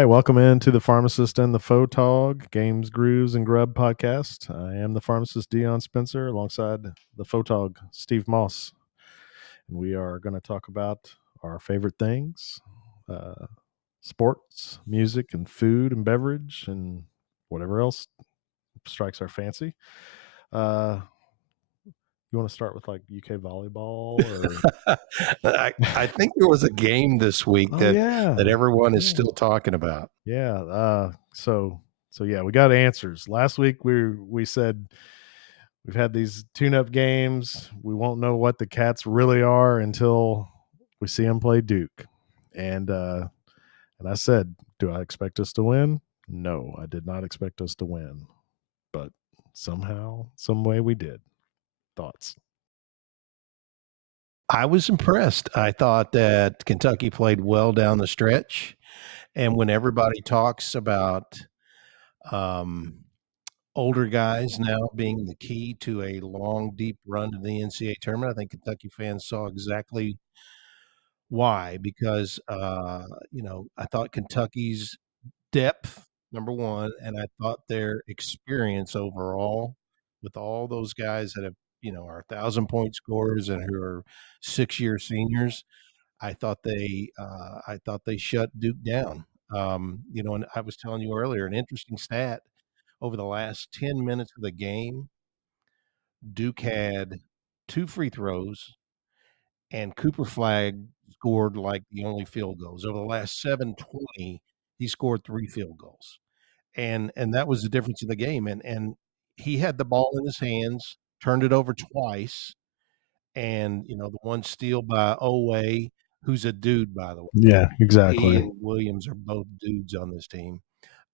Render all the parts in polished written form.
right, welcome into the Pharmacist and the Photog Games, Grooves, and Grub podcast. I am the Pharmacist Dion Spencer alongside the Photog Steve Moss, and we are going to talk about our favorite things, uh, sports, music, and food and beverage, and whatever else strikes our fancy. Uh, you want to start with like UK volleyball or? I think there was a game this week Oh that yeah, everyone is yeah. still talking about. Yeah. So yeah, we got answers. Last week we said we've had these tune-up games. We won't know what the Cats really are until we see them play Duke. And I said, do I expect us to win? No, I did not expect us to win. But somehow, some way we did. Thoughts? I was impressed. I thought that Kentucky played well down the stretch. And when everybody talks about um, older guys now being the key to a long, deep run to the NCAA tournament, I think Kentucky fans saw exactly why. Because, I thought Kentucky's depth, number one, and I thought their experience overall with all those guys that have, are 1,000-point scorers and who are 6-year seniors. I thought they shut Duke down. And I was telling you earlier, an interesting stat over the last 10 minutes of the game, Duke had 2 free throws and Cooper Flag scored like the only field goals. Over the last 7:20, he scored 3 field goals. And that was the difference in the game, and he had the ball in his hands, turned it over twice, and, the one steal by Owe, who's a dude, by the way. Yeah, He exactly. and Williams are both dudes on this team.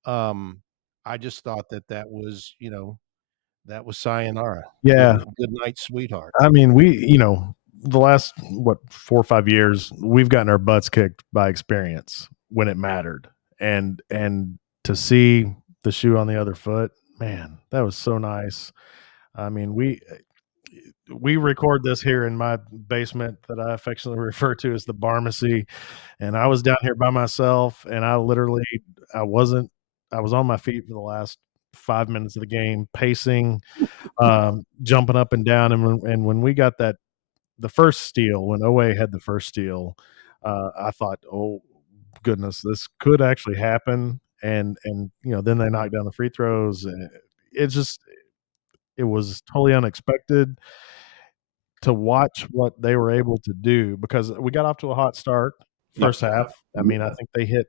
Um, I just thought that was sayonara. Yeah, Good night, sweetheart. I mean, the last 4 or 5 years, we've gotten our butts kicked by experience when it mattered, and to see the shoe on the other foot, man, that was so nice. I mean, we record this here in my basement that I affectionately refer to as the Pharmacy, and I was down here by myself, and I wasn't, I was on my feet for the last 5 minutes of the game, pacing, jumping up and down, and when we got the first steal, when Owe had the first steal, I thought, "Oh goodness, this could actually happen." And then they knocked down the free throws, and it was totally unexpected to watch what they were able to do because we got off to a hot start Yep. first half. I mean, I think they hit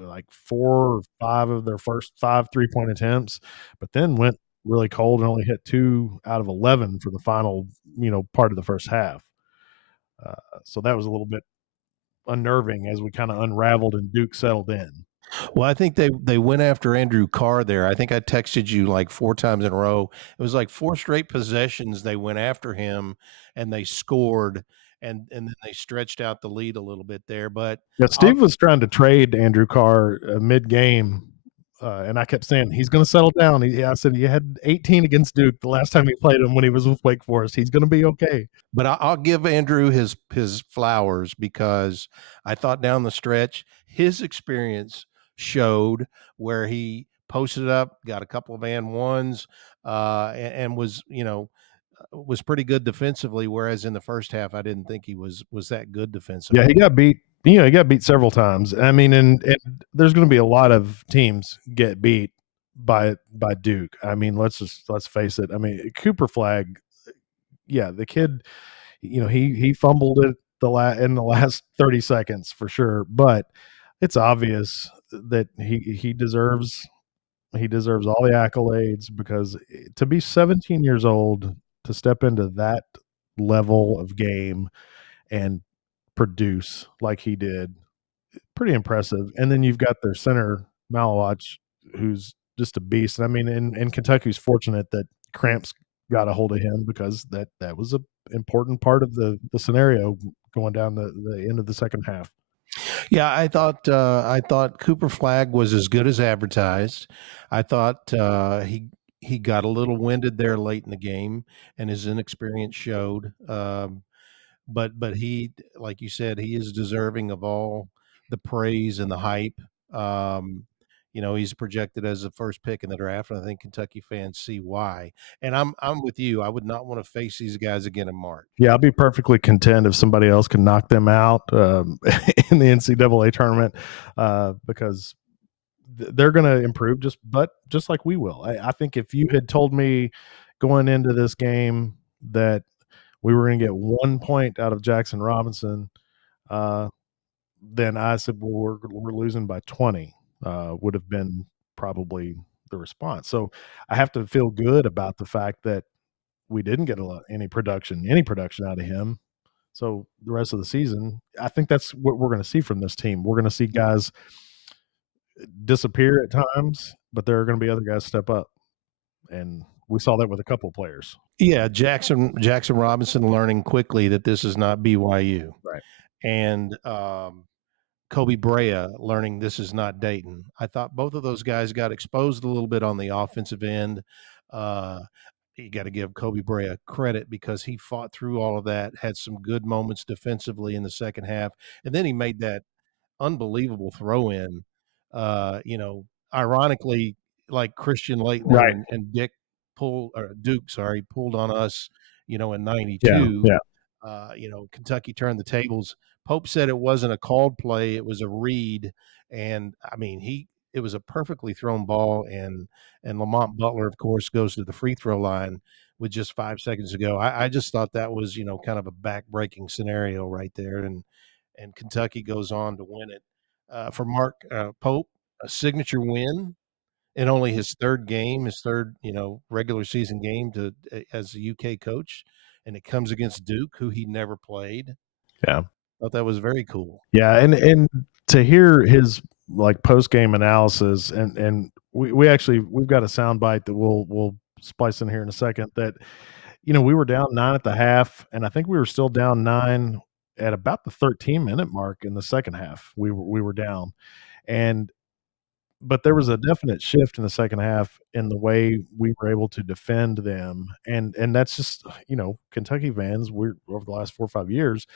like 4 or 5 of their first 5 3-point attempts, but then went really cold and only hit 2 out of 11 for the final, part of the first half. So that was a little bit unnerving as we kind of unraveled and Duke settled in. Well, I think they went after Andrew Carr there. I think I texted you like 4 times in a row. It was like 4 straight possessions they went after him and they scored, and then they stretched out the lead a little bit there, but Yeah, I'll Steve was trying to trade Andrew Carr mid game, and I kept saying he's going to settle down. I said he had 18 against Duke the last time he played him when he was with Wake Forest. He's going to be okay. but I'll give Andrew his flowers because I thought down the stretch, his experience showed where he posted up, got a couple of and ones, and was pretty good defensively, whereas in the first half, I didn't think he was that good Yeah, defensively. he got beat. He got beat several times. I mean, and there's going to be a lot of teams get beat by Duke. I mean, let's face it. I mean, Cooper Flag. Yeah, the kid. He fumbled it in the last 30 seconds for sure, but it's obvious that he deserves all the accolades because to be 17 years old, to step into that level of game and produce like he did, pretty impressive. And then you've got their center Malawach, who's just a beast. I mean, and Kentucky's fortunate that Cramps got a hold of him because that was a important part of the scenario going down the end of the second half. Yeah, I thought Cooper Flag was as good as advertised. I thought he got a little winded there late in the game, and his inexperience showed. But he, like you said, he is deserving of all the praise and the hype. Um, he's projected as the first pick in the draft, and I think Kentucky fans see why. And I'm with you. I would not want to face these guys again in March. Yeah, I'll be perfectly content if somebody else can knock them out in the NCAA tournament because they're going to improve just like we will. I think if you had told me going into this game that we were going to get 1 point out of Jackson Robinson, uh, then I said, well, we're losing by 20, would have been probably the response. So I have to feel good about the fact that we didn't get any production out of him. So the rest of the season, I think that's what we're going to see from this team. We're going to see guys disappear at times, but there are going to be other guys step up, and we saw that with a couple of players. Yeah, Jackson Robinson learning quickly that this is not BYU, Right. and Kobe Brea learning this is not Dayton. I thought both of those guys got exposed a little bit on the offensive end. Uh, you got to give Kobe Brea credit because he fought through all of that, had some good moments defensively in the second half, and then he made that unbelievable throw in. Ironically, like Christian Laettner Right. and Duke, sorry, pulled on us, in Yeah. '92. Yeah. Kentucky turned the tables. Pope said it wasn't a called play; it was a read, and I mean it was a perfectly thrown ball, and Lamont Butler, of course, goes to the free throw line with just 5 seconds to go. I just thought that was kind of a back breaking scenario right there, and Kentucky goes on to win it. For Mark Pope, a signature win in only his third game, his third regular season game as a UK coach, and it comes against Duke, who he never played. Yeah. Thought that was very cool. Yeah. And to hear his like post game analysis, and we've got a sound bite that we'll splice in here in a second that we were down 9 at the half, and I think we were still down 9 at about the 13-minute mark in the second half. We were down, and but there was a definite shift in the second half in the way we were able to defend them, and that's just Kentucky fans. We're over the last 4 or 5 years,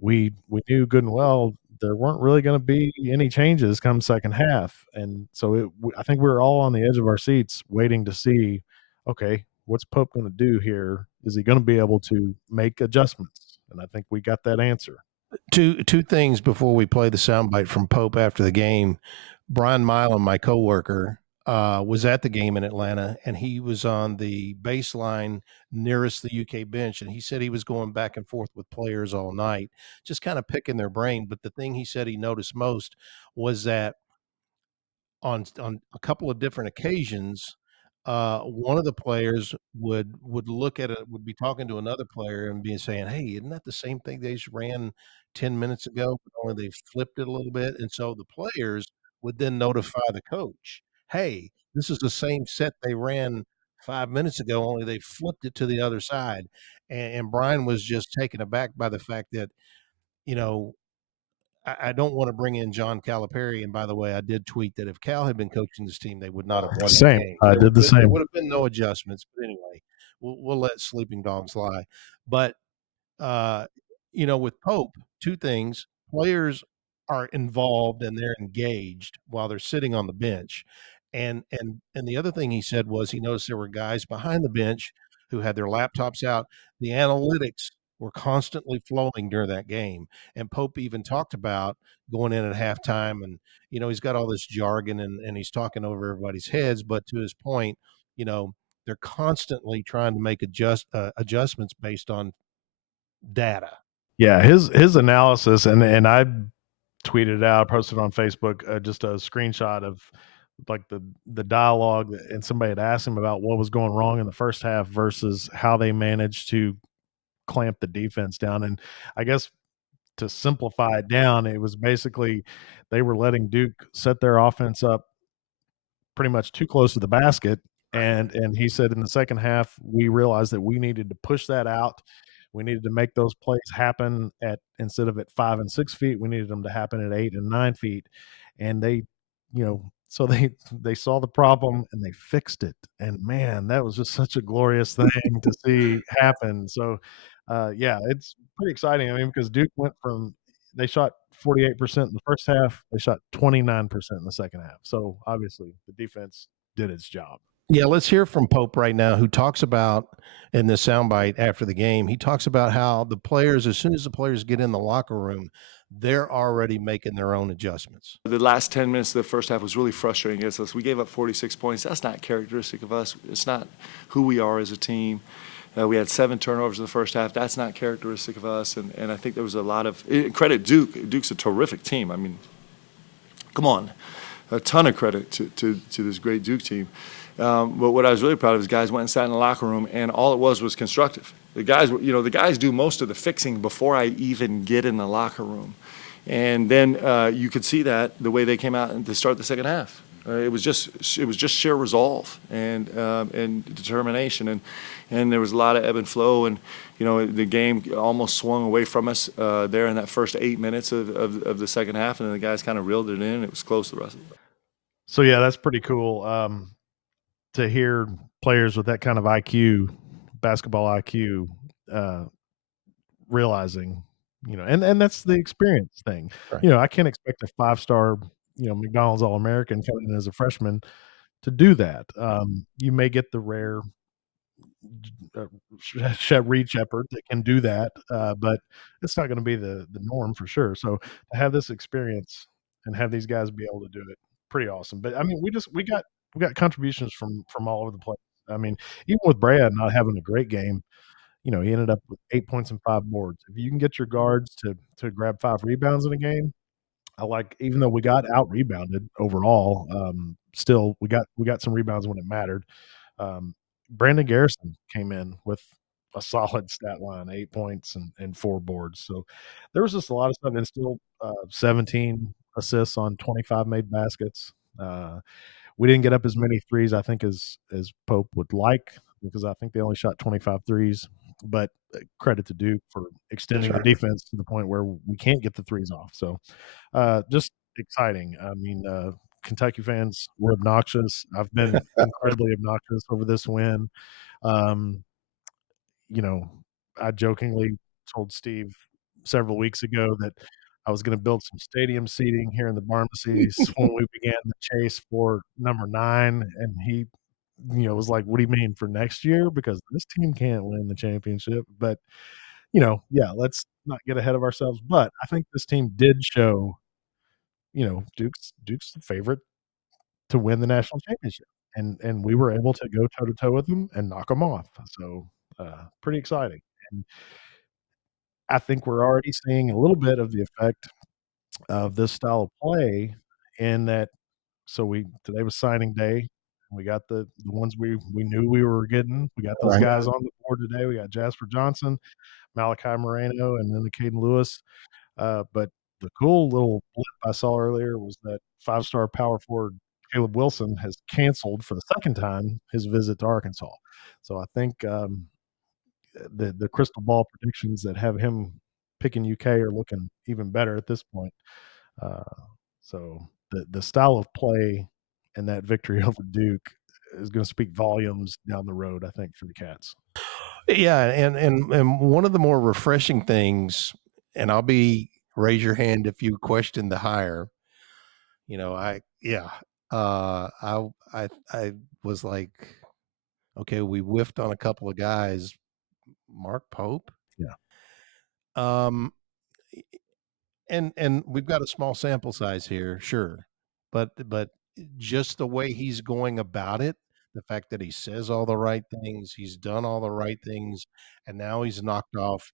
we knew good and well there weren't really going to be any changes come second half, and so I think we were all on the edge of our seats waiting to see, okay, what's Pope going to do here? Is he going to be able to make adjustments? And I think we got that answer. Two things before we play the soundbite from Pope after the game. Brian Milam, my coworker, was at the game in Atlanta, and he was on the baseline nearest the UK bench, and he said he was going back and forth with players all night, just kind of picking their brain. But the thing he said he noticed most was that on a couple of different occasions, one of the players would look at it, would be talking to another player and be saying, "Hey, isn't that the same thing they just ran 10 minutes ago, but only they flipped it a little bit?" And so the players would then notify the coach, "Hey, this is the same set they ran 5 minutes ago, only they flipped it to the other side." And Brian was just taken aback by the fact that, you know, I don't want to bring in John Calipari. And by the way, I did tweet that if Cal had been coaching this team, they would not have won that Same. game. I did the There same. would have been no adjustments. But anyway, we'll let sleeping dogs lie. But uh, with Pope, two things: players are involved and they're engaged while they're sitting on the bench, and the other thing he said was he noticed there were guys behind the bench who had their laptops out. The analytics were constantly flowing during that game, and Pope even talked about going in at halftime, and he's got all this jargon and he's talking over everybody's heads. But to his point, you know. They're constantly trying to make adjustments based on data. Yeah, his analysis, and I tweeted out, posted on Facebook, just a screenshot of like the dialogue, and somebody had asked him about what was going wrong in the first half versus how they managed to clamp the defense down. And I guess to simplify it down, it was basically they were letting Duke set their offense up pretty much too close to the basket. And he said in the second half, we realized that we needed to push that out. We needed to make those plays happen at instead of at 5 and 6 feet, we needed them to happen at 8 and 9 feet. And so they saw the problem and they fixed it. And man, that was just such a glorious thing to see happen. So yeah, it's pretty exciting. I mean, because Duke went from they shot 48% in the first half. They shot 29% in the second half. So obviously the defense did its job. Yeah, let's hear from Pope right now, who talks about in the soundbite after the game. He talks about how the players, as soon as the players get in the locker room, they're already making their own adjustments. The last 10 minutes of the first half was really frustrating against us. We gave up 46 points. That's not characteristic of us. It's not who we are as a team. We had 7 turnovers in the first half. That's not characteristic of us. And I think there was a lot of credit Duke. Duke's a terrific team. I mean, come on, a ton of credit to this great Duke team. But what I was really proud of is guys went and sat in the locker room, and all it was constructive. The guys do most of the fixing before I even get in the locker room. And then you could see that the way they came out to start the second half. It was just sheer resolve and determination, and there was a lot of ebb and flow, and the game almost swung away from us there in that first 8 minutes of the second half, and then the guys kind of reeled it in. It was close the rest of it. So yeah, that's pretty cool to hear players with that kind of IQ, basketball IQ, realizing. And that's the experience thing. Right. I can't expect a 5-star, McDonald's All-American coming in as a freshman to do that. You may get the rare Reed Shepard that can do that, but it's not going to be the norm for sure. So to have this experience and have these guys be able to do it, pretty awesome. But I mean, we got contributions from all over the place. I mean, even with Brad not having a great game, he ended up with 8 points and 5 boards. If you can get your guards to grab 5 rebounds in a game, even though we got out rebounded overall, still we got some rebounds when it mattered. Brandon Garrison came in with a solid stat line, 8 points and 4 boards. So there was just a lot of stuff, and still 17 assists on 25 made baskets. We didn't get up as many threes, I think, as Pope would like, because I think they only shot 25 threes. But credit to Duke for extending the defense to the point where we can't get the threes off. So just exciting. I mean, Kentucky fans were obnoxious. I've been incredibly obnoxious over this win. I jokingly told Steve several weeks ago that I was going to build some stadium seating here in the Pharmacist when we began the chase for number 9, and he, was like, "What do you mean for next year? Because this team can't win the championship." But yeah, let's not get ahead of ourselves. But I think this team did show, Duke's the favorite to win the national championship, and we were able to go toe to toe with them and knock them off. So pretty exciting. And I think we're already seeing a little bit of the effect of this style of play in that. So today was signing day. We got the ones we knew we were getting. We got those guys on the board today. We got Jasper Johnson, Malachi Moreno, and then the Caden Lewis. But the cool little blip I saw earlier was that 5-star power forward Caleb Wilson has canceled for the second time his visit to Arkansas. So I think the crystal ball predictions that have him picking UK are looking even better at this point. So the style of play and that victory over Duke is going to speak volumes down the road, I think, for the Cats. Yeah, and one of the more refreshing things, and raise your hand if you question the hire. I was like, okay, we whiffed on a couple of guys. Mark Pope. Yeah. And we've got a small sample size here, sure. But just the way he's going about it, the fact that he says all the right things, he's done all the right things, and now he's knocked off,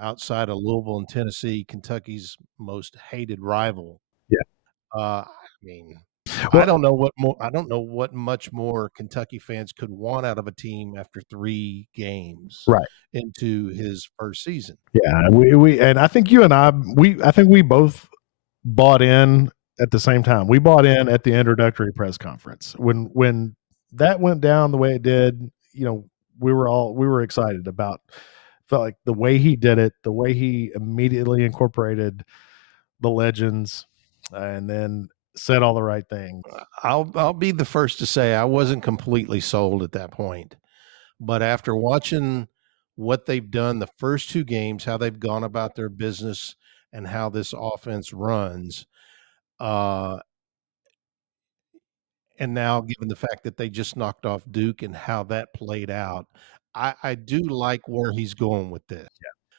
outside of Louisville and Tennessee, Kentucky's most hated rival. Yeah. I mean, I don't know what much more Kentucky fans could want out of a team after 3 games Right into his first season. Yeah, we and I think you and I think we both bought in at the same time. We bought in at the introductory press conference when that went down the way it did. We were excited about. Felt like the way he did it, the way he immediately incorporated the legends, and then said all the right things. I'll be the first to say I wasn't completely sold at that point, but after watching what they've done the first 2 games, how they've gone about their business, and how this offense runs. Uh, and now, given the fact that they just knocked off Duke and how that played out, I do like where he's going with this.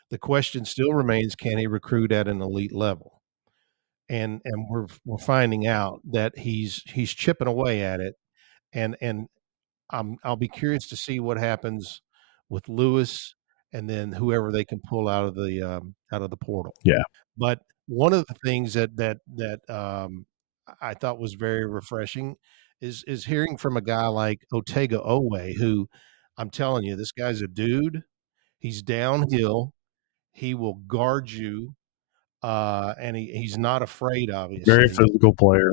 The question still remains: can he recruit at an elite level? And we're finding out that he's chipping away at it, and I'll be curious to see what happens with Lewis and then whoever they can pull out of the portal. Yeah. But one of the things that I thought was very refreshing is hearing from a guy like Otega Owe, who I'm telling you, this guy's a dude. He's downhill. He will guard you, and he's not afraid, Very obviously. physical player.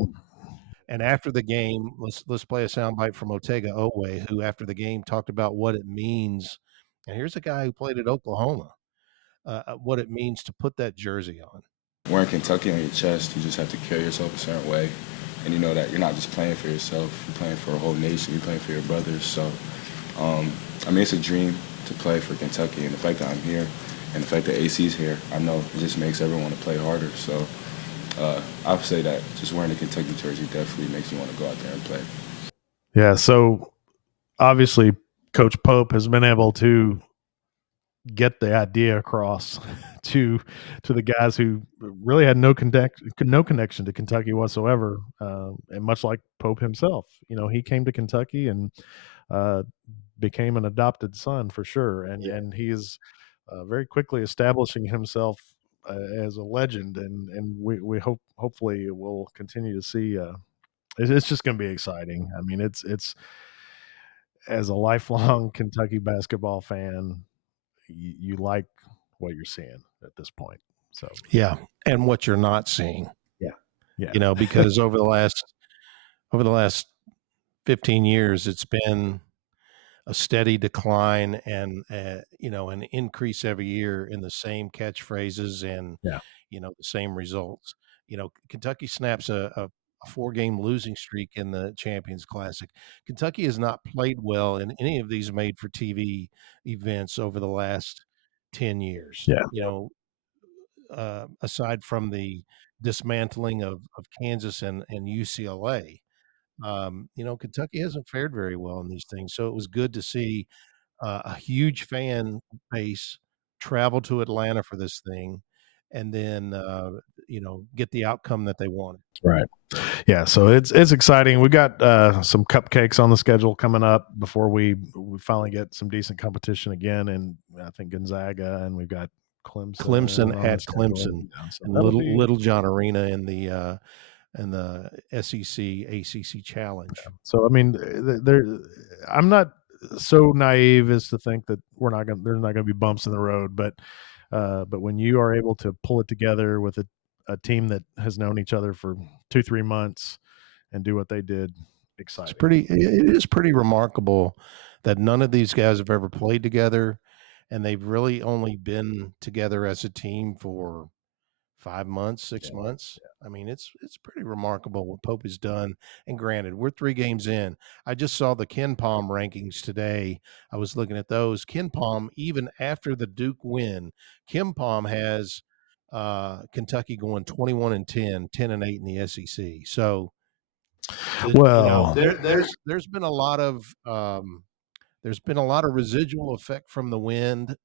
And after the game, let's play a soundbite from Otega Owe, who after the game talked about what it means. And here's a guy who played at Oklahoma. What it means to put that jersey on. Wearing Kentucky on your chest, you just have to carry yourself a certain way. And you know that you're not just playing for yourself, you're playing for a whole nation, you're playing for your brothers. So, I mean, it's a dream to play for Kentucky. And the fact that I'm here and the fact that AC's here, I know it just makes everyone want to play harder. So, I would say that just wearing a Kentucky jersey definitely makes you want to go out there and play. Yeah. So obviously, Coach Pope has been able to get the idea across to the guys who really had no connection to Kentucky whatsoever, and much like Pope himself, he came to Kentucky and became an adopted son for sure, and he is very quickly establishing himself as a legend, and we hopefully will continue to see. It's just going to be exciting. I mean, it's as a lifelong Kentucky basketball fan, you like what you're seeing at this point. So Yeah, and what you're not seeing. yeah, Because over the last 15 years, it's been a steady decline and an increase every year in the same catchphrases and Yeah. the same results. Kentucky snaps a 4-game losing streak in the Champions Classic. Kentucky has not played well in any of these made for TV events over the last 10 years. Yeah. Aside from the dismantling of Kansas and UCLA, Kentucky hasn't fared very well in these things. So it was good to see a huge fan base travel to Atlanta for this thing, and then get the outcome that they wanted. Right. Yeah, so it's exciting. We got some cupcakes on the schedule coming up before we finally get some decent competition again, and I think Gonzaga, and we've got Clemson on the At schedule. Clemson, So and that'll be Little John Arena in the SEC ACC Challenge. so. I mean, there. I'm not so naive as to think that there's not gonna be bumps in the road, but when you are able to pull it together with a team that has known each other for 2-3 months and do what they did, exciting. It is pretty remarkable that none of these guys have ever played together, and they've really only been together as a team for 5 months, 6 months. I mean, it's pretty remarkable what Pope has done. And granted, we're 3 games in. I just saw the Ken Palm rankings today. I was looking at those. Ken Palm, even after the Duke win, Ken Palm has Kentucky going 21-10, 10-8 in the SEC. So, Well, there's been a lot of residual effect from the win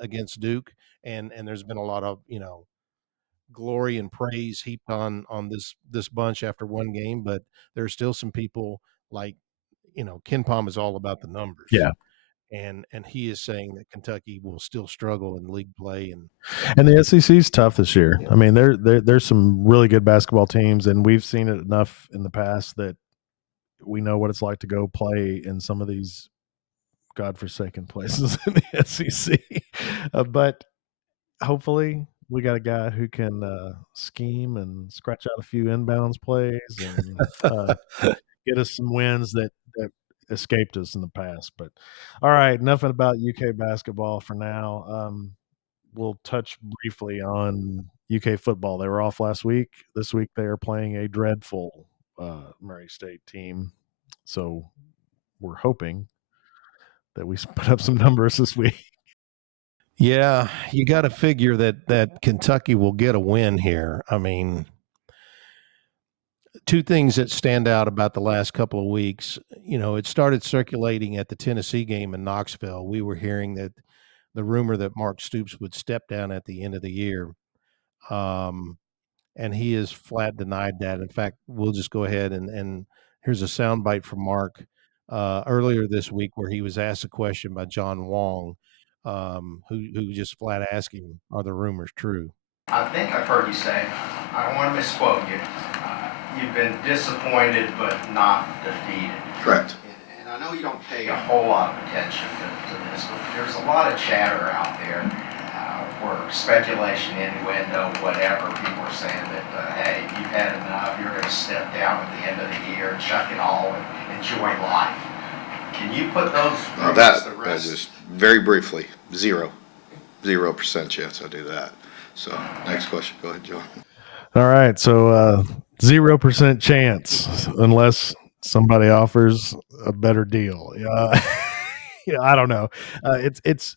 against Duke, and there's been a lot of glory and praise heaped on this bunch after one game, but there's still some people like Ken Palm is all about the numbers. yeah. And he is saying that Kentucky will still struggle in league play, and the SEC's tough this year. Yeah. I mean, there's some really good basketball teams, and we've seen it enough in the past that we know what it's like to go play in some of these godforsaken places in the SEC. But hopefully, we got a guy who can scheme and scratch out a few inbounds plays and get us some wins that escaped us in the past. But all right, nothing about UK basketball for now. We'll touch briefly on UK football. They were off last week. This week they are playing a dreadful Murray State team. So we're hoping that we put up some numbers this week. Yeah, you got to figure that Kentucky will get a win here. I mean, two things that stand out about the last couple of weeks. It started circulating at the Tennessee game in Knoxville. We were hearing that the rumor that Mark Stoops would step down at the end of the year. Um, and he has flat denied that. In fact, we'll just go ahead and here's a soundbite from Mark earlier this week where he was asked a question by John Wong, who just flat asked him, "Are the rumors true?" I think I've heard you say, I don't want to misquote you, you've been disappointed but not defeated. Correct. And I know you don't pay a whole lot of attention to this, but there's a lot of chatter out there or speculation, innuendo, whatever. People are saying that, hey, you've had enough, you're going to step down at the end of the year, chuck it all, and enjoy life. Can you put those That to rest? just very briefly, 0% chance I do that. So next question. Go ahead, John. All right, so 0% chance unless somebody offers a better deal. I don't know. It's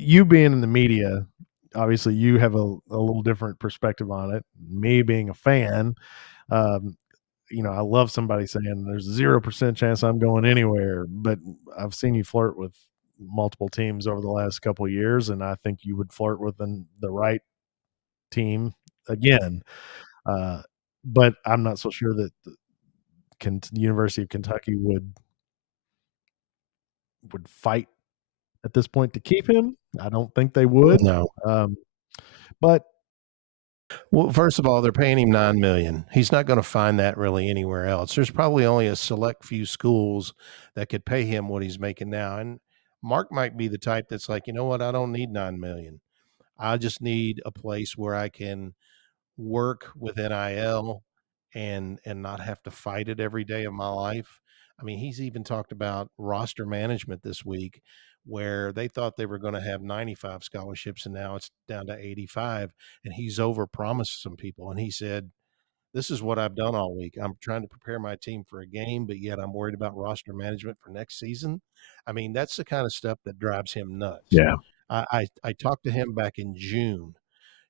you being in the media. Obviously, you have a little different perspective on it. Me being a fan, um, I love somebody saying there's a 0% chance I'm going anywhere, but I've seen you flirt with multiple teams over the last couple of years, and I think you would flirt with the right team again. Uh, but I'm not so sure that the University of Kentucky would fight at this point to keep him. I don't think they would. No. But Well, first of all, they're paying him $9 million. He's not going to find that really anywhere else. There's probably only a select few schools that could pay him what he's making now. And Mark might be the type that's like, you know what? I don't need $9 million. I just need a place where I can work with NIL and not have to fight it every day of my life. I mean, he's even talked about roster management this week where they thought they were going to have 95 scholarships and now it's down to 85, and he's overpromised some people, and he said, "This is what I've done all week. I'm trying to prepare my team for a game, but yet I'm worried about roster management for next season." I mean, that's the kind of stuff that drives him nuts. yeah, I talked to him back in June.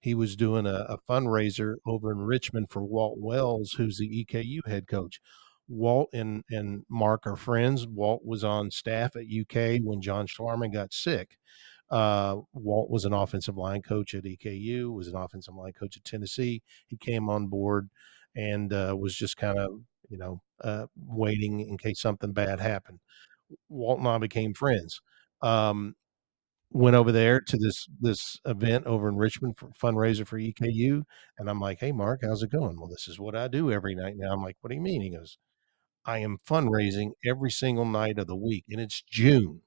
He was doing a fundraiser over in Richmond for Walt Wells, who's the EKU head coach. Walt and Mark are friends. Walt was on staff at UK when John Schlarman got sick. Walt was an offensive line coach at EKU, was an offensive line coach at Tennessee. He came on board and was just kind of, waiting in case something bad happened. Walt and I became friends. Um, Went over there to this event over in Richmond for fundraiser for EKU, and I'm like, "Hey, Mark, how's it going?" "Well, this is what I do every night now." I'm like, "What do you mean?" He goes, "I am fundraising every single night of the week, and it's June,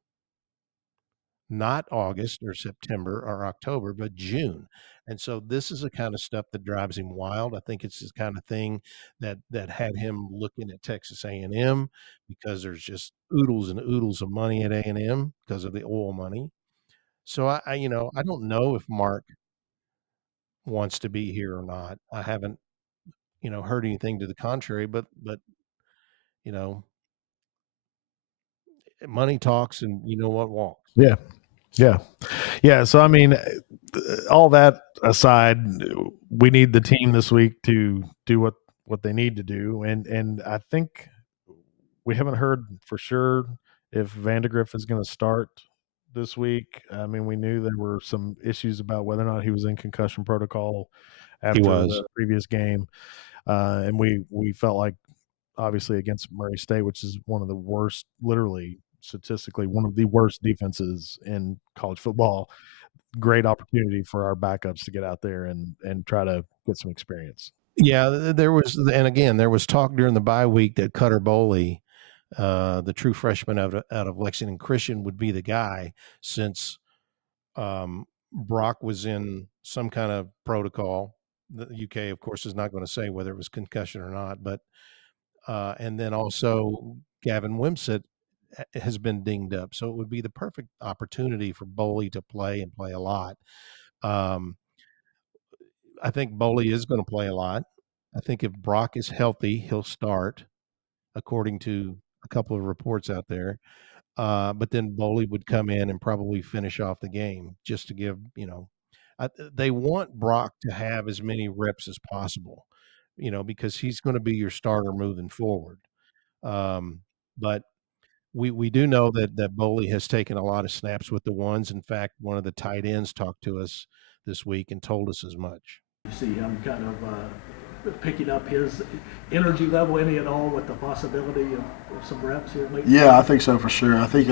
not August or September or October, but June." And so this is the kind of stuff that drives him wild. I think it's the kind of thing that had him looking at Texas A&M because there's just oodles and oodles of money at A&M because of the oil money. So I don't know if Mark wants to be here or not. I haven't, heard anything to the contrary, but you know, money talks and you know what walks. yeah, yeah, yeah. So I mean, all that aside, we need the team this week to do what they need to do, and I think we haven't heard for sure if Vandegrift is going to start this week. I mean, we knew there were some issues about whether or not he was in concussion protocol He after was. the previous game, and we felt like obviously against Murray State, which is one of the worst, literally statistically one of the worst defenses in college football. Great opportunity for our backups to get out there and try to get some experience. Yeah, there was, and again, there was talk during the bye week that Cutter Boley, the true freshman out of Lexington Christian, would be the guy since Brock was in some kind of protocol. The UK, of course, is not going to say whether it was concussion or not, but and then also Gavin Wimsatt has been dinged up, so it would be the perfect opportunity for Boley to play and play a lot. Um, I think Boley is going to play a lot. I think if Brock is healthy, he'll start, according to a couple of reports out there. But then Boley would come in and probably finish off the game just to give, they want Brock to have as many reps as possible, because he's going to be your starter moving forward. But we do know that Boley has taken a lot of snaps with the ones. In fact, one of the tight ends talked to us this week and told us as much. You see him kind of picking up his energy level, any and all, with the possibility of some reps here lately? Yeah, I think so for sure. I think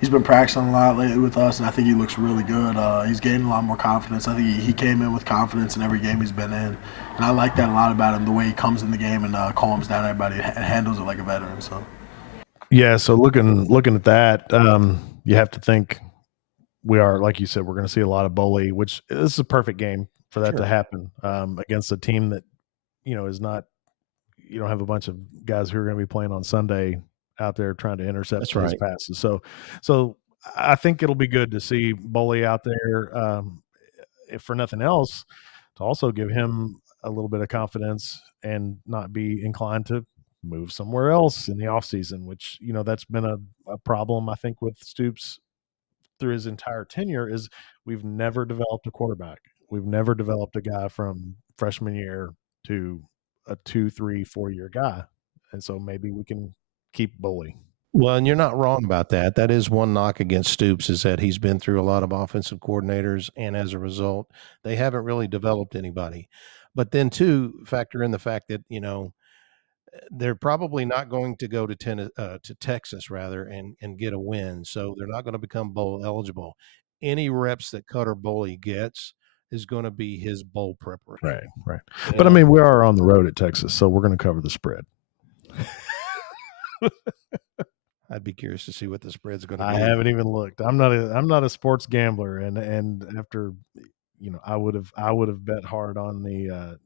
he's been practicing a lot lately with us, and I think he looks really good. He's gaining a lot more confidence. I think he came in with confidence in every game he's been in, and I like that a lot about him, the way he comes in the game and calms down everybody and handles it like a veteran. So. Yeah, so looking at that, you have to think we are, like you said, we're going to see a lot of Boley, which this is a perfect game for that to happen against a team that, is not, you don't have a bunch of guys who are going to be playing on Sunday out there trying to intercept his passes. So I think it'll be good to see Boley out there, if for nothing else, to also give him a little bit of confidence and not be inclined to move somewhere else in the offseason, which, that's been a problem, I think, with Stoops through his entire tenure is we've never developed a quarterback. We've never developed a guy from freshman year to a 2, 3, 4-year guy. And so maybe we can keep Boley. Well, and you're not wrong about that. That is one knock against Stoops, is that he's been through a lot of offensive coordinators, and as a result, they haven't really developed anybody. But then, too, factor in the fact that, they're probably not going to go to Texas rather and get a win, so they're not going to become bowl eligible. Any reps that Cutter Boley gets is going to be his bowl preparation. Right. But I mean, we are on the road at Texas, so we're going to cover the spread. I'd be curious to see what the spread's going to be. I haven't even looked. I'm not a sports gambler, and after, I would have bet hard on the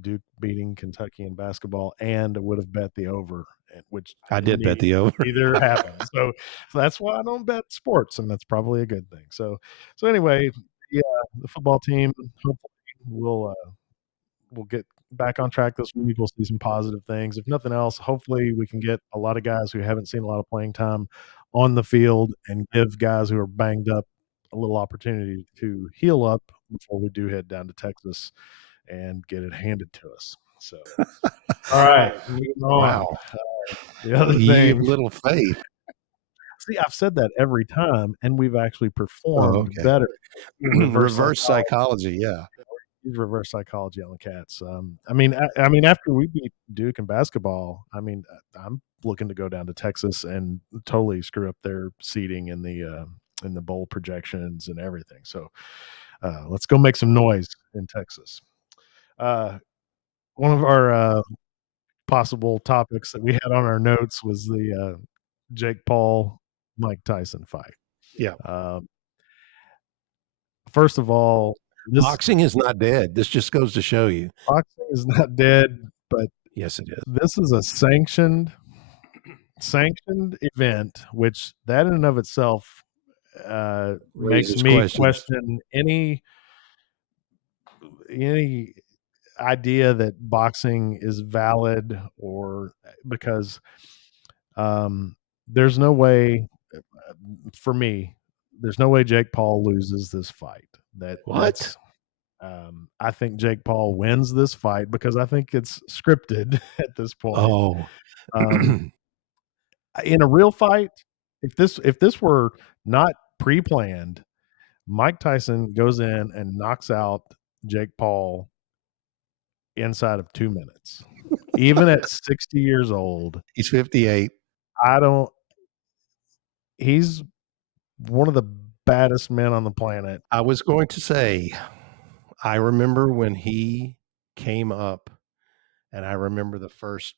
Duke beating Kentucky in basketball, and would have bet the over, which I did bet the over. Neither happened. So that's why I don't bet sports, and that's probably a good thing. So anyway, yeah, the football team hopefully will get back on track this week. We'll see some positive things. If nothing else, hopefully we can get a lot of guys who haven't seen a lot of playing time on the field and give guys who are banged up a little opportunity to heal up before we do head down to Texas and get it handed to us. So, all right. Wow. The other thing, little faith. See, I've said that every time, and we've actually performed better. Reverse psychology, yeah. Reverse psychology on the Cats. I mean, after we beat Duke in basketball, I'm looking to go down to Texas and totally screw up their seating in the bowl projections and everything. So, let's go make some noise in Texas. One of our possible topics that we had on our notes was the Jake Paul-Mike Tyson fight. Yeah. First of all, boxing is not dead. This just goes to show you. Boxing is not dead, but yes, it is. This is a sanctioned event, which that in and of itself makes me question any idea that boxing is valid, or because there's no way, for me, there's no way Jake Paul loses this fight. I think Jake Paul wins this fight because I think it's scripted at this point. Oh, in a real fight, if this were not pre-planned, Mike Tyson goes in and knocks out Jake Paul inside of 2 minutes. Even at 60 years old, he's 58. He's one of the baddest men on the planet. I was going to say, I remember when he came up, and I remember the first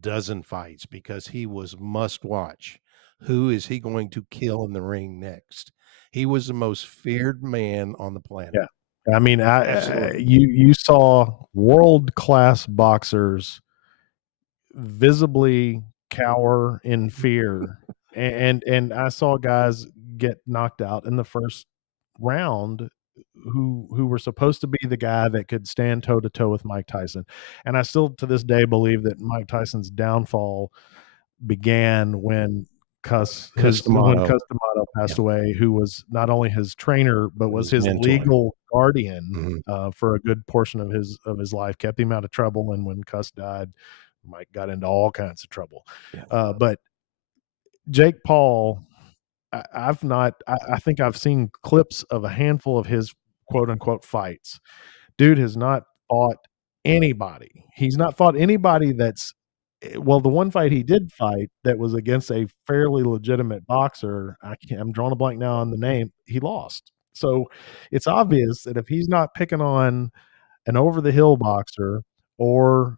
dozen fights because he was must watch. Who is he going to kill in the ring next? He was the most feared man on the planet. Yeah. I mean, you saw world-class boxers visibly cower in fear, and I saw guys get knocked out in the first round who were supposed to be the guy that could stand toe to toe with Mike Tyson. And I still to this day believe that Mike Tyson's downfall began when when D'Amato. Cus D'Amato passed away, who was not only his trainer but was his mentor. legal guardian Mhm. for a good portion of his life, kept him out of trouble. And when Cus died, Mike got into all kinds of trouble. But Jake Paul, I think I've seen clips of a handful of his quote unquote fights. Dude has not fought anybody. He's not fought anybody that's well, the one fight he did fight that was against a fairly legitimate boxer, I'm drawing a blank now on the name, he lost. So it's obvious that if he's not picking on an over the hill boxer or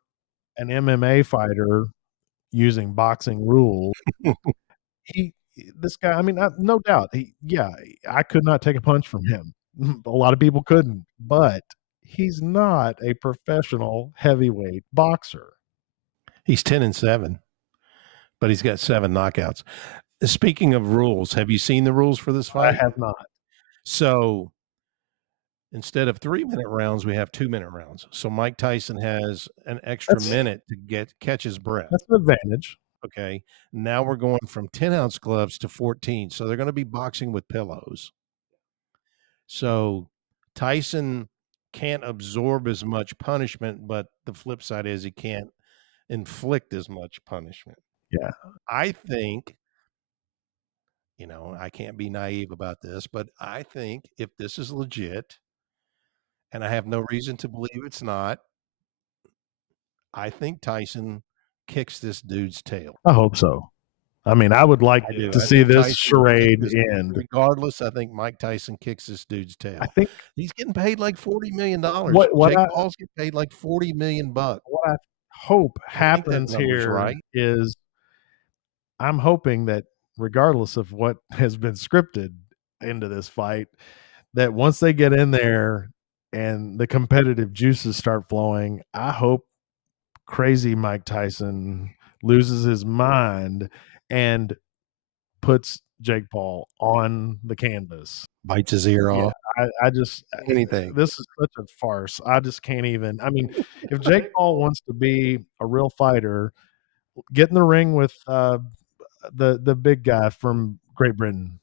an MMA fighter using boxing rules, this guy, I mean, no doubt, I could not take a punch from him. A lot of people couldn't, but he's not a professional heavyweight boxer. He's 10-7, but he's got 7 knockouts. Speaking of rules, have you seen the rules for this I fight? have not. So instead of 3-minute rounds, we have 2-minute rounds. So Mike Tyson has an extra minute to catch his breath. That's an advantage. Okay. Now we're going from 10-ounce gloves to 14. So they're going to be boxing with pillows. So Tyson can't absorb as much punishment, but the flip side is he can't inflict as much punishment. Yeah. I think, I can't be naive about this, but I think if this is legit, and I have no reason to believe it's not, I think Tyson kicks this dude's tail. I hope so. I mean, I would like to see this charade end. Regardless, I think Mike Tyson kicks this dude's tail. I think he's getting paid like $40 million. Jake Paul's getting paid like $40 million. What I hope happens here is I'm hoping that regardless of what has been scripted into this fight, that once they get in there and the competitive juices start flowing, I hope crazy Mike Tyson loses his mind and puts Jake Paul on the canvas. Bites his ear off. I just anything. This is such a farce. I just can't even. I mean, if Jake Paul wants to be a real fighter, get in the ring with the big guy from Great Britain,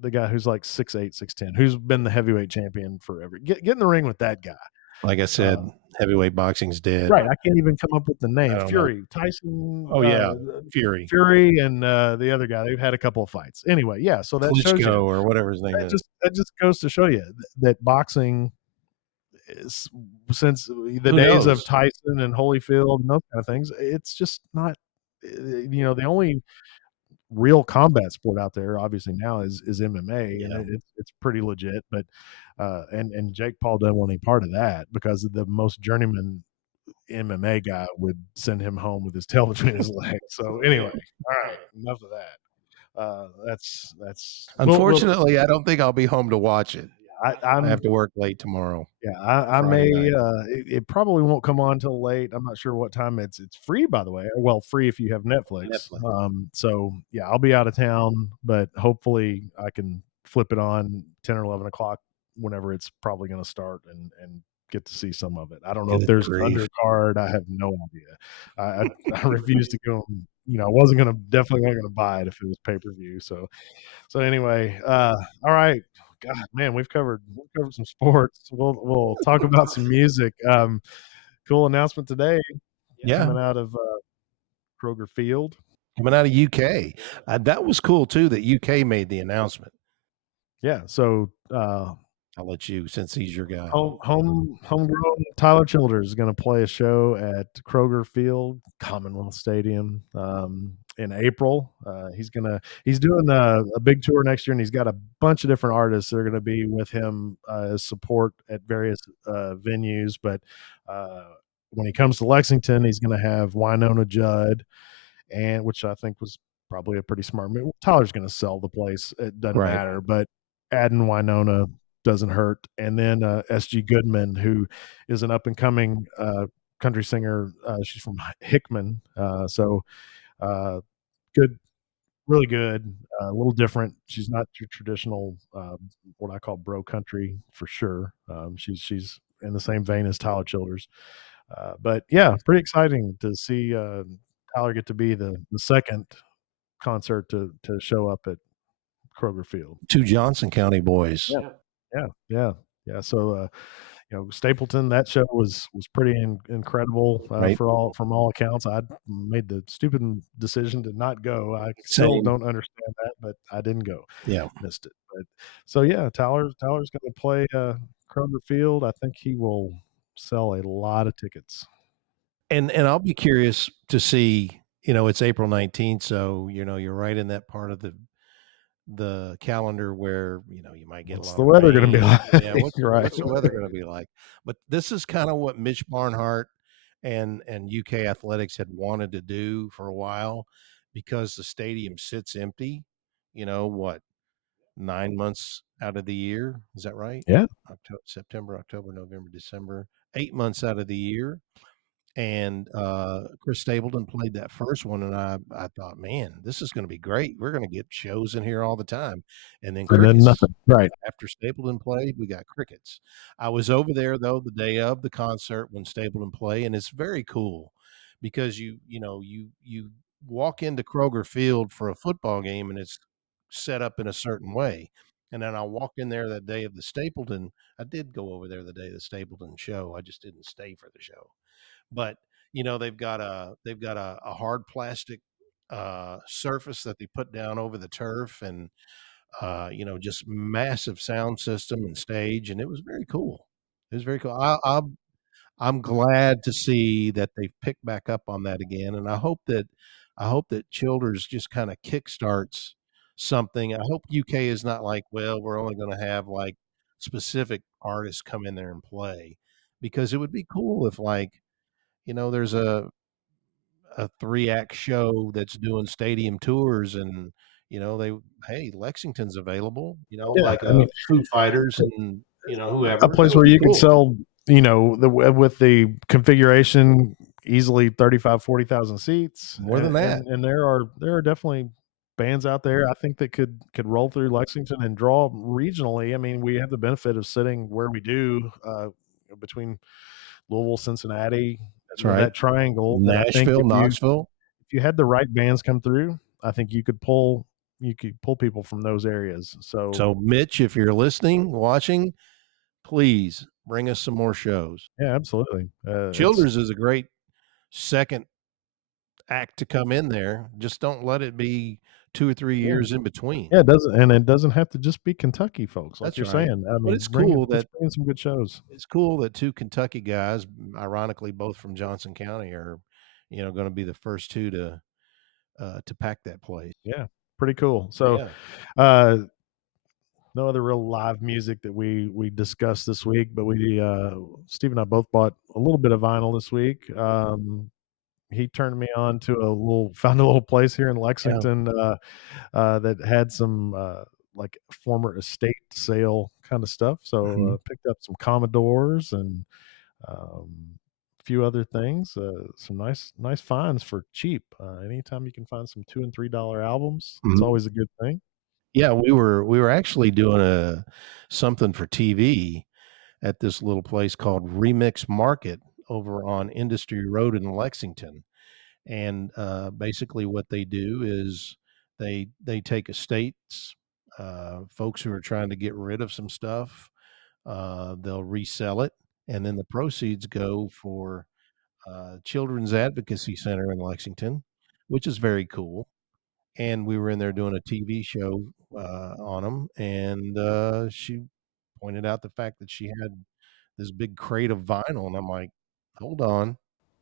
the guy who's like 6'8", 6'10", who's been the heavyweight champion forever. Get in the ring with that guy. Like I said, heavyweight boxing's dead. Right. I can't even come up with the name. Fury. Tyson. Oh, yeah. Fury. Fury and the other guy. They've had a couple of fights. Anyway, yeah. So that shows you. or whatever his name is. That just goes to show you that boxing is, since the Who days knows? of Tyson and Holyfield and those kind of things, it's just not, the only real combat sport out there obviously now is MMA, and it's pretty legit, but and Jake Paul doesn't want any part of that because the most journeyman MMA guy would send him home with his tail between his legs. So anyway, all right, enough of that. That's unfortunately, I don't think I'll be home to watch it. I have to work late tomorrow. Yeah, I may. It probably won't come on till late. I'm not sure what time it's free, by the way. Well, free if you have Netflix. So yeah, I'll be out of town, but hopefully I can flip it on 10 or 11 o'clock whenever it's probably going to start and get to see some of it. I don't know if there's an undercard. I have no idea. I refuse to go. I wasn't definitely not gonna buy it if it was pay-per-view. So anyway, all right. God, man, we've covered some sports. We'll talk about some music. Cool announcement today. Coming out of Kroger Field. Coming out of UK. That was cool too that UK made the announcement. Yeah, so I'll let you, since he's your guy. Homegrown Tyler Childers is going to play a show at Kroger Field, Commonwealth Stadium, in April. He's doing a big tour next year, and he's got a bunch of different artists that are going to be with him as support at various venues. But when he comes to Lexington, he's going to have Winona Judd, and which I think was probably a pretty smart move. Tyler's going to sell the place; it doesn't matter. But adding Winona doesn't hurt. And then S.G. Goodman, who is an up-and-coming country singer. She's from Hickman. Good, really good, a little different. She's not your traditional, what I call bro country for sure. She's in the same vein as Tyler Childers. But yeah, pretty exciting to see Tyler get to be the second concert to show up at Kroger Field. 2 Johnson County boys. Yeah. So Stapleton, that show was pretty incredible Right. from all accounts. I made the stupid decision to not go. I still Same. don't understand that, but I didn't go. Yeah. Missed it. But so yeah, Tyler's going to play Kroger Field. I think he will sell a lot of tickets. And I'll be curious to see, it's April 19th, so you're right in that part of the calendar where you might get What's a lot the of weather going to be rain. like? Yeah, what's Right. the weather going to be like? But this is kind of what Mitch Barnhart and UK Athletics had wanted to do for a while, because the stadium sits empty. 9 months out of the year, is that right? Yeah. September, October, November, December, 8 months out of the year. And Chris Stapleton played that first one, and I thought, man, this is going to be great. We're going to get shows in here all the time. And then And crickets. then nothing. Right. After Stapleton played, we got crickets. I was over there though the day of the concert when Stapleton played, and it's very cool because you walk into Kroger Field for a football game, and it's set up in a certain way. And then I walked in there that day of the Stapleton. I did go over there the day of the Stapleton show. I just didn't stay for the show. But they've got a hard plastic surface that they put down over the turf, and just massive sound system and stage, and it was very cool. It was very cool. I'm glad to see that they've picked back up on that again, and I hope that Childers just kind of kickstarts something. I hope UK is not like, well, we're only going to have like specific artists come in there and play, because it would be cool if there's a 3-act show that's doing stadium tours, and hey, Lexington's available, like Foo Fighters and whoever. A place where you can sell, with the configuration, easily 35, 40,000 seats. More than that. And there are definitely bands out there, I think, that could roll through Lexington and draw regionally. I mean, we have the benefit of sitting where we do, between Louisville, Cincinnati, That's right. that triangle. Nashville, Knoxville. If you had the right bands come through, I think you could pull people from those areas. So Mitch, if you're listening, watching, please bring us some more shows. Yeah, absolutely. Childers is a great second act to come in there. Just don't let it be 2 or 3 years in between. Yeah, it doesn't have to just be Kentucky, folks, like That's you're right. saying. I mean, But it's cool let's bring in some good shows. It's cool that 2 Kentucky guys, ironically both from Johnson County, are going to be the first 2 to pack that place. Yeah, pretty cool. So Yeah. no other real live music that we discussed this week, but Steve and I both bought a little bit of vinyl this week. He turned me on to found a little place here in Lexington that had some like former estate sale kind of stuff. So picked up some Commodores and a few other things. Some nice finds for cheap. Anytime you can find some $2 and $3 albums, it's always a good thing. Yeah, we were actually doing something for TV at this little place called Remix Market over on Industry Road in Lexington. And basically what they do is they take estates, folks who are trying to get rid of some stuff, they'll resell it, and then the proceeds go for Children's Advocacy Center in Lexington, which is very cool. And we were in there doing a TV show on them, and she pointed out the fact that she had this big crate of vinyl, and I'm like, hold on.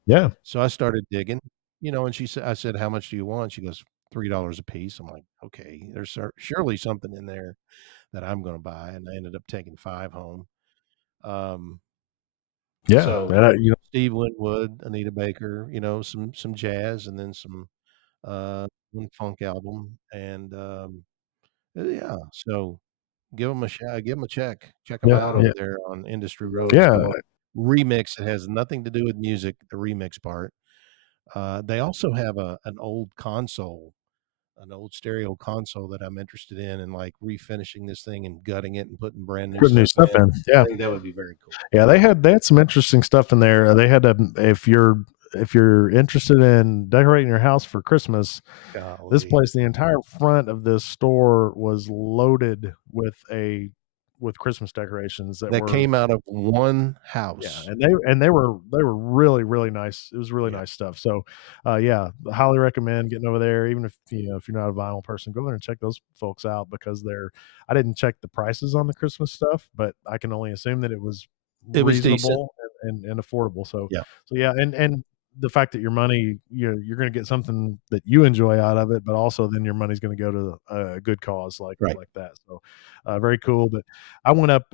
Yeah. So I started digging, and I said, how much do you want? She goes, $3 a piece. I'm like, okay, there's surely something in there that I'm going to buy. And I ended up taking 5 home. Yeah. So Steve Winwood, Anita Baker, some jazz, and then some one funk album. And yeah, so give them a shot, give them a check them out over there on Industry Road. Yeah. Remix. It has nothing to do with music, the remix part. They also have an old console, an old stereo console that I'm interested in, and like refinishing this thing and gutting it and putting brand new stuff in. Yeah, I think that would be very cool. Yeah, they had some interesting stuff in there. They had if you're if you're interested in decorating your house for Christmas, this Golly. place, the entire front of this store was loaded with Christmas decorations that That were, came out of one yeah, house. and they were really, really nice. It was really Yeah. nice stuff. So, yeah, highly recommend getting over there. Even if if you're not a vinyl person, go there and check those folks out because they're. I didn't check the prices on the Christmas stuff, but I can only assume that it was It was decent. reasonable and affordable. So, Yeah. yeah, and the fact that your money, you're going to get something that you enjoy out of it, but also then your money's going to go to a good cause Right. like that. So, very cool. But I went up.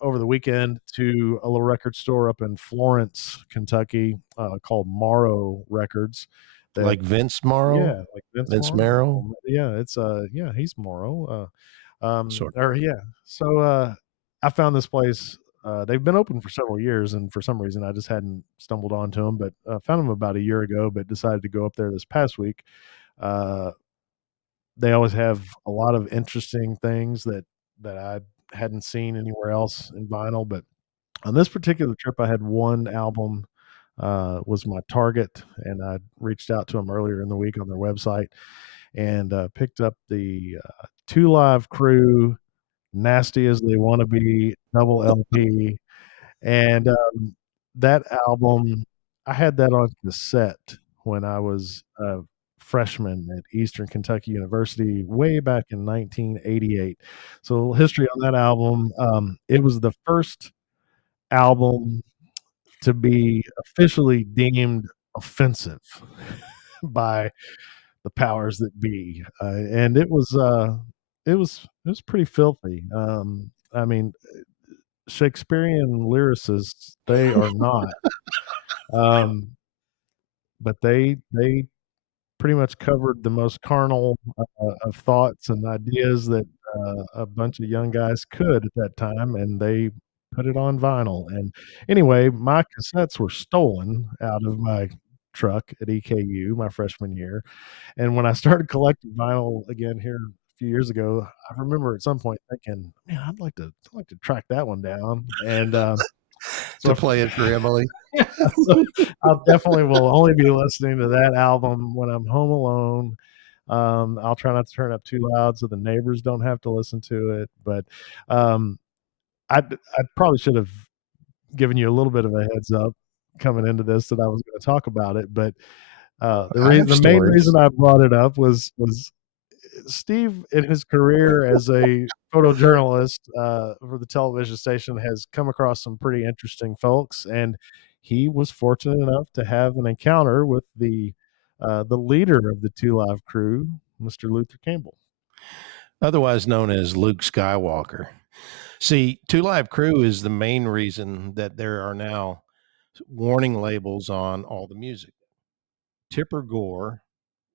Over the weekend to a little record store up in Florence, Kentucky, called Morrow Records. That Like Vince Morrow? Yeah, like Vince Vince Morrow. Merrill? Yeah, it's yeah, he's Morrow. Sort Or yeah. So I found this place. They've been open for several years, and for some reason I just hadn't stumbled onto them. But found them about a year ago, but decided to go up there this past week. Uh, they always have a lot of interesting things that I hadn't seen anywhere else in vinyl, but on this particular trip, I had one album, was my target, and I reached out to them earlier in the week on their website and picked up the Two Live Crew, Nasty as They Want to Be, double LP. And that album, I had that on cassette when I was a freshman at Eastern Kentucky University way back in 1988. So, a little history on that album. It was the first album to be officially deemed offensive by the powers that be, and it was pretty filthy. I mean, Shakespearean lyricists, they are not, um, but they pretty much covered the most carnal of thoughts and ideas that a bunch of young guys could at that time, and they put it on vinyl. And anyway, my cassettes were stolen out of my truck at EKU my freshman year. And when I started collecting vinyl again here a few years ago, I remember at some point thinking, "Man, I'd like to track that one down." And so to play it for Emily. so I'll definitely will only be listening to that album when I'm home alone. I'll try not to turn up too loud so the neighbors don't have to listen to it. But um, I probably should have given you a little bit of a heads up coming into this that I was going to talk about it. But I have the main stories. reason I brought it up was Steve, in his career as a photojournalist for the television station, has come across some pretty interesting folks, and he was fortunate enough to have an encounter with the leader of the Two Live Crew, Mr. Luther Campbell. Otherwise known as Luke Skywalker. See, Two Live Crew is the main reason that there are now warning labels on all the music. Tipper Gore,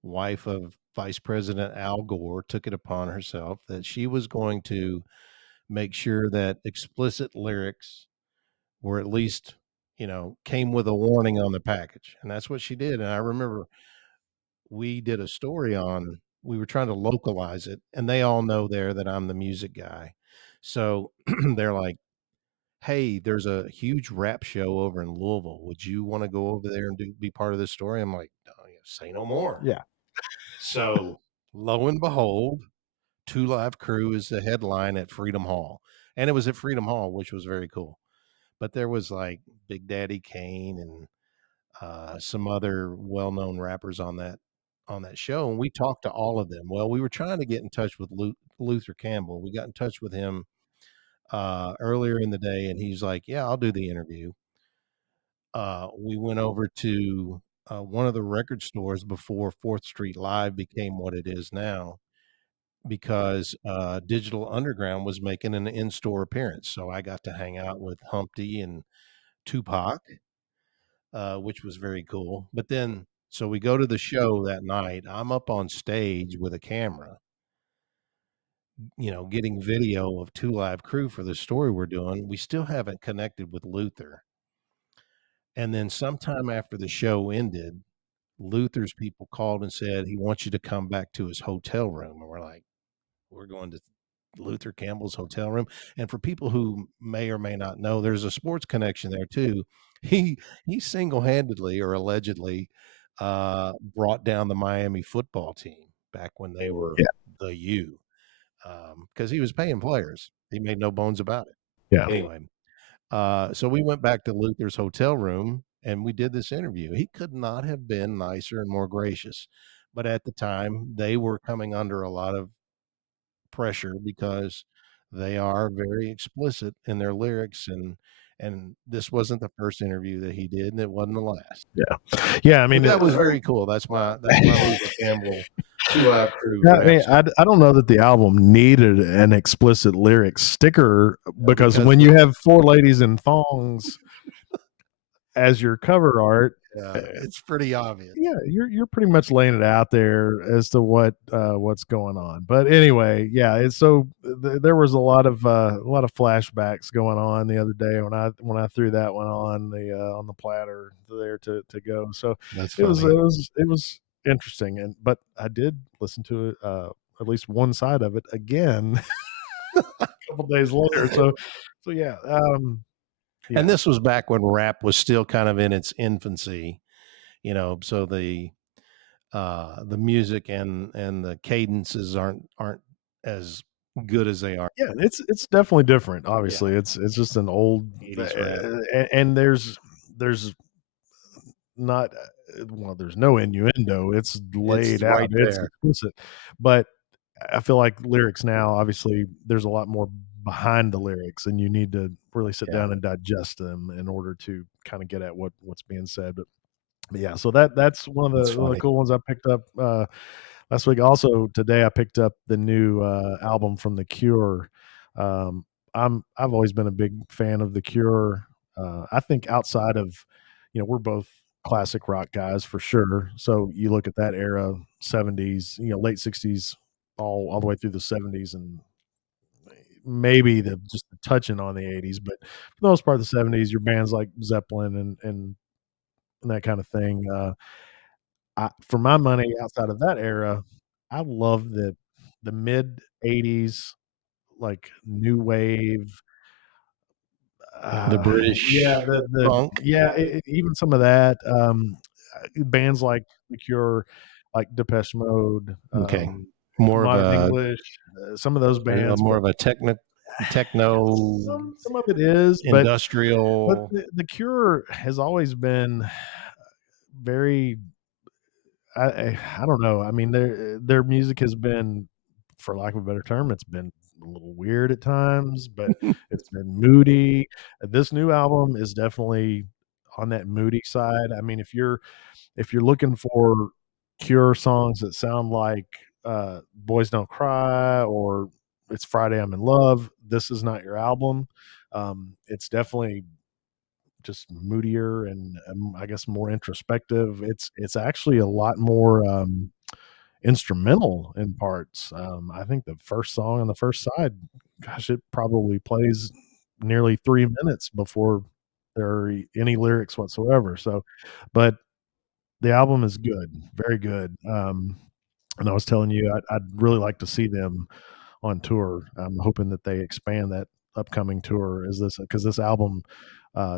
wife of Vice President Al Gore, took it upon herself that she was going to make sure that explicit lyrics were at least, came with a warning on the package. And that's what she did. And I remember we did a story on, we were trying to localize it, and they all know there that I'm the music guy. So they're like, "Hey, there's a huge rap show over in Louisville. Would you want to go over there and be part of this story?" I'm like, "Oh, yeah, say no more." Yeah. So lo and behold, Two Live Crew is the headline at Freedom Hall. And it was at Freedom Hall, which was very cool. But there was like Big Daddy Kane and some other well-known rappers on that show, and we talked to all of them. Well, we were trying to get in touch with Luther Campbell. We got in touch with him earlier in the day, and he's like, "Yeah, I'll do the interview." We went over to one of the record stores before Fourth Street Live became what it is now, because Digital Underground was making an in-store appearance. So I got to hang out with Humpty and Tupac, which was very cool. But then, so we go to the show that night. I'm up on stage with a camera, getting video of Two Live Crew for the story we're doing. We still haven't connected with Luther. And then sometime after the show ended, Luther's people called and said he wants you to come back to his hotel room. And we're like, we're going to Luther Campbell's hotel room. And for people who may or may not know, there's a sports connection there too. he he single-handedly or allegedly brought down the Miami football team back when they were Yeah, the U, because he was paying players. He made no bones about it. yeah, Anyway, so we went back to Luther's hotel room and we did this interview. He could not have been nicer and more gracious. But at the time, they were coming under a lot of pressure because they are very explicit in their lyrics, and this wasn't the first interview that he did and it wasn't the last. yeah, yeah. I But mean, that was very cool. That's my Luther Campbell 2 Live Crew yeah, I mean, episode. I don't know that the album needed an explicit lyric sticker because Because when you have four ladies in thongs as your cover art, it's pretty obvious. yeah, you're pretty much laying it out there as to what's going on. But anyway, yeah, it's so there was a lot of flashbacks going on the other day when I threw that one on the platter there to go. So That's it was funny. interesting, and but I did listen to it at least one side of it again a couple days later. So yeah, yeah. And this was back when rap was still kind of in its infancy, so the music and the cadences aren't as good as they are. Yeah, it's definitely different. Yeah, Obviously, it's just an old 80s rap. and there's not well, there's no innuendo. It's It's laid out. right It's there. explicit, but I feel like lyrics now. Obviously, there's a lot more behind the lyrics, and you need to really sit Yeah, down and digest them in order to kind of get at what's being said. But yeah, so that's that's one of the funny. cool ones I picked up last week. Also, today I picked up the new album from The Cure. Um, I've always been a big fan of The Cure. I think outside of, we're both classic rock guys for sure. So you look at that era, 70s, late 60s, all the way through the 70s, and maybe just touching on the 80s, but for the most part, the 70s, your bands like Zeppelin and that kind of thing. For my money, outside of that era, I love the mid '80s, like new wave. The Yeah, British funk. even some of that. Bands like The Cure, like Depeche Mode, Okay, more of Modern a English, some of those bands, more but of a techno some of it is, but industrial. the Cure has always been very I don't know. I mean, their music has been, for lack of a better term, it's been a little weird at times, but it's been moody. This new album is definitely on that moody side. I mean, if you're looking for Cure songs that sound like "Boys Don't Cry" or "It's Friday, I'm in Love," this is not your album. It's definitely just moodier and I guess more introspective. It's actually a lot more instrumental in parts. I think the first song on the first side, gosh, it probably plays nearly 3 minutes before there are any lyrics whatsoever. So, but the album is good, very good. And I was telling you, I'd really like to see them on tour. I'm hoping that they expand that upcoming tour. Is this because this album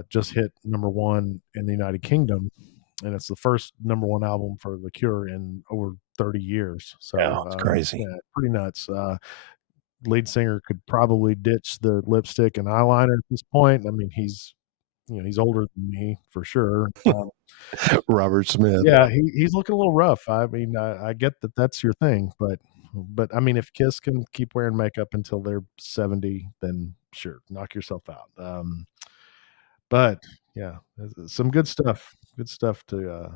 just hit number one in the United Kingdom, and it's the first number one album for The Cure in over 30 years. Yeah, So it's crazy. yeah, pretty nuts. Lead singer could probably ditch the lipstick and eyeliner at this point. I mean, he's older than me for sure. Robert Smith. Yeah, he's looking a little rough. I mean, I get that that's your thing, but I mean, if Kiss can keep wearing makeup until they're 70, then sure, knock yourself out. But yeah, some good stuff to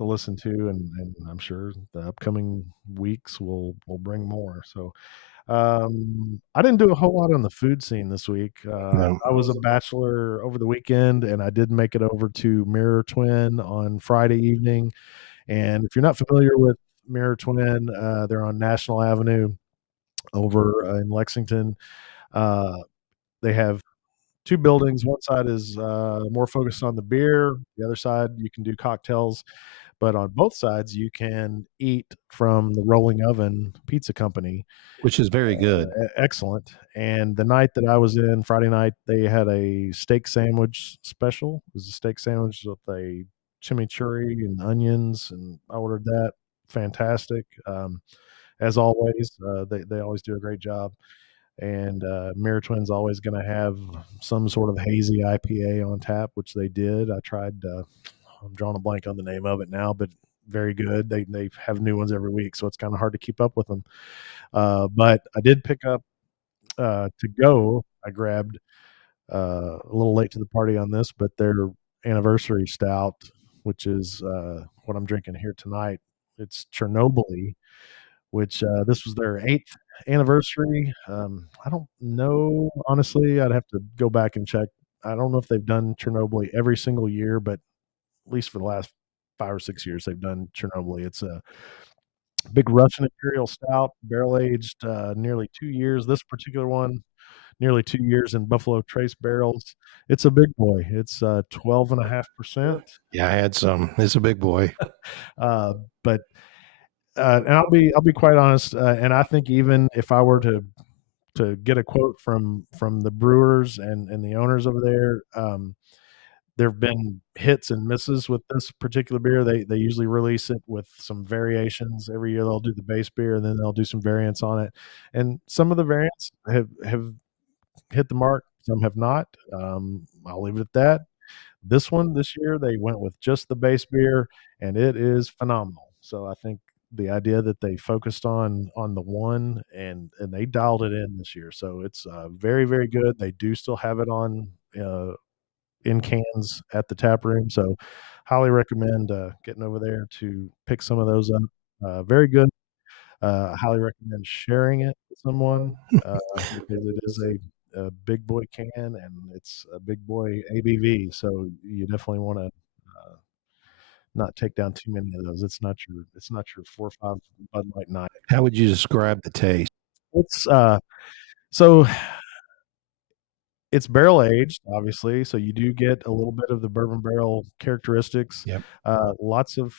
listen to, and I'm sure the upcoming weeks will bring more. So I didn't do a whole lot on the food scene this week. No. I was a bachelor over the weekend, and I did make it over to Mirror Twin on Friday evening. And if you're not familiar with Mirror Twin, they're on National Avenue over in Lexington. Uh, they have two buildings. One side is more focused on the beer. The other side, you can do cocktails. but on both sides you can eat from the Rolling Oven Pizza Company, which is very good. excellent. And the night that I was in, Friday night, they had a steak sandwich special. It was a steak sandwich with a chimichurri and onions, and I ordered that. Fantastic. As always, they always do a great job. And Mirror Twin's always going to have some sort of hazy IPA on tap, which they did. I tried. I'm drawing a blank on the name of it now, but very good. They have new ones every week, so it's kind of hard to keep up with them. But I did pick up to go. I grabbed a little late to the party on this, but their anniversary stout, which is what I'm drinking here tonight. It's Chernobyl, which this was their 8th anniversary. I don't know, honestly. I'd have to go back and check. I don't know if they've done Chernobyl every single year, but at least for the last 5 or 6 years, they've done Chernobyl. It's a big Russian Imperial Stout, barrel aged nearly 2 years. This particular one, nearly 2 years in Buffalo Trace barrels. It's a big boy. It's 12.5%. Yeah, I had some. It's a big boy. But and I'll be quite honest. And I think even if I were to get a quote from the brewers and the owners over there, there have been hits and misses with this particular beer. They usually release it with some variations every year. They'll do the base beer and then they'll do some variants on it. And some of the variants have hit the mark. Some have not. I'll leave it at that. This one this year, they went with just the base beer, and it is phenomenal. So I think the idea that they focused on the one and they dialed it in this year. So it's very, very good. They do still have it on in cans at the tap room. So highly recommend getting over there to pick some of those up. Very good. I highly recommend sharing it with someone because it is a big boy can and it's a big boy ABV. So you definitely want to not take down too many of those. It's not your 4 or 5 Bud Light night. How would you describe the taste? It's so it's barrel aged, obviously. So you do get a little bit of the bourbon barrel characteristics. Yep. Lots of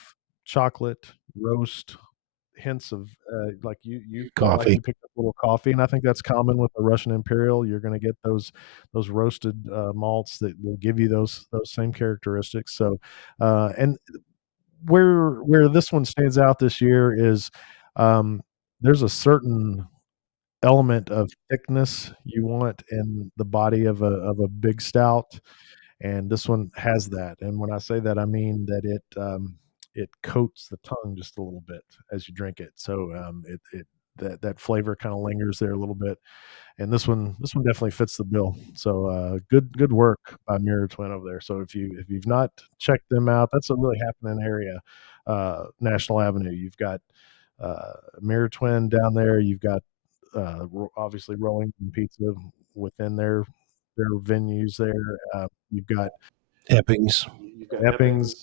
chocolate, roast, hints of like you felt like Coffee. you picked up a little coffee, and I think that's common with the Russian Imperial. You're going to get those roasted malts that will give you those same characteristics. So, and where this one stands out this year is there's a certain element of thickness you want in the body of a big stout, and this one has that. And when I say that, I mean that it coats the tongue just a little bit as you drink it. So it that flavor kind of lingers there a little bit. And this one definitely fits the bill. So good work by Mirror Twin over there. So if you've not checked them out, that's a really happening area. National Avenue. You've got Mirror Twin down there. You've got obviously Rolling Pizza within their venues there. You've got Eppings. Eppings,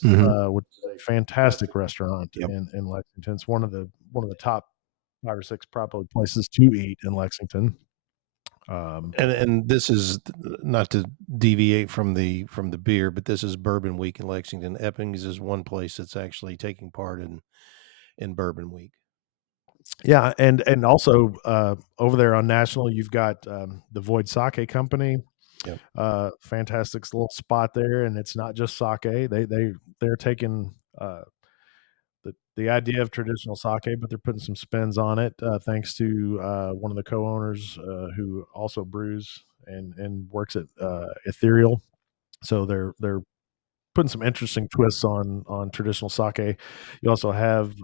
which is a fantastic restaurant Yep. in Lexington. It's one of the top 5 or 6 probably places to eat in Lexington. And this is not to deviate from the beer, but this is Bourbon Week in Lexington. Eppings is one place that's actually taking part in Bourbon Week. Yeah, and also over there on National, you've got the Void Sake Company. Yep. Fantastic little spot there, and it's not just sake. They're taking the idea of traditional sake, but they're putting some spins on it. Thanks to one of the co-owners who also brews and works at Ethereal. So they're putting some interesting twists on traditional sake. You also have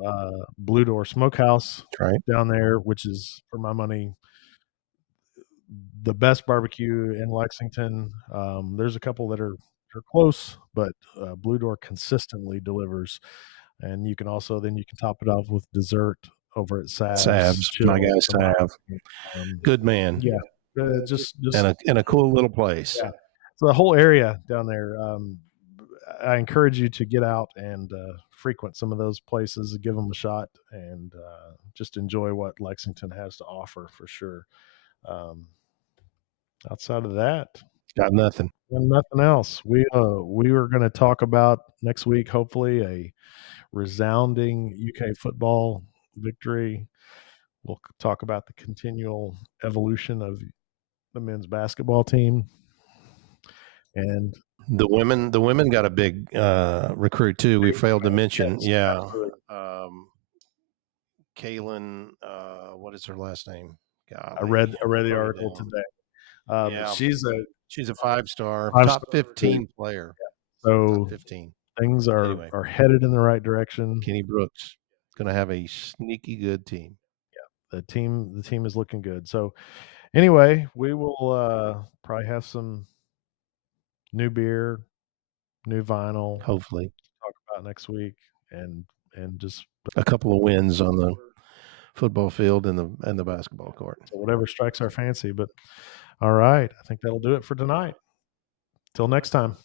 Blue Door Smokehouse Right. down there, which is, for my money, the best barbecue in Lexington. There's a couple that are close, but Blue Door consistently delivers. And you can also then you can top it off with dessert over at Sabs, Chill my guy from Sav. Good man. yeah, just And a cool little place. yeah. So the whole area down there, I encourage you to get out and frequent some of those places, give them a shot, and just enjoy what Lexington has to offer for sure. Outside of that, Got nothing. and nothing else. We were going to talk about next week, hopefully, a resounding UK football victory. We'll talk about the continual evolution of the men's basketball team. And The women got a big recruit too. We failed to mention. yes, Yeah. absolutely. Kaylin, what is her last name? I read the wrote it article down. today. Yeah. But she's a 5-star, Five-star top 15 player. so Top 15. things Anyway. are headed in the right direction. Kenny Brooks going to have a sneaky good team. The team is looking good. So anyway, we will probably have some new beer, new vinyl Hopefully, to talk about next week, and just a couple of wins on the football field and the basketball court. so whatever strikes our fancy. But all right, I think that'll do it for tonight. Till next time.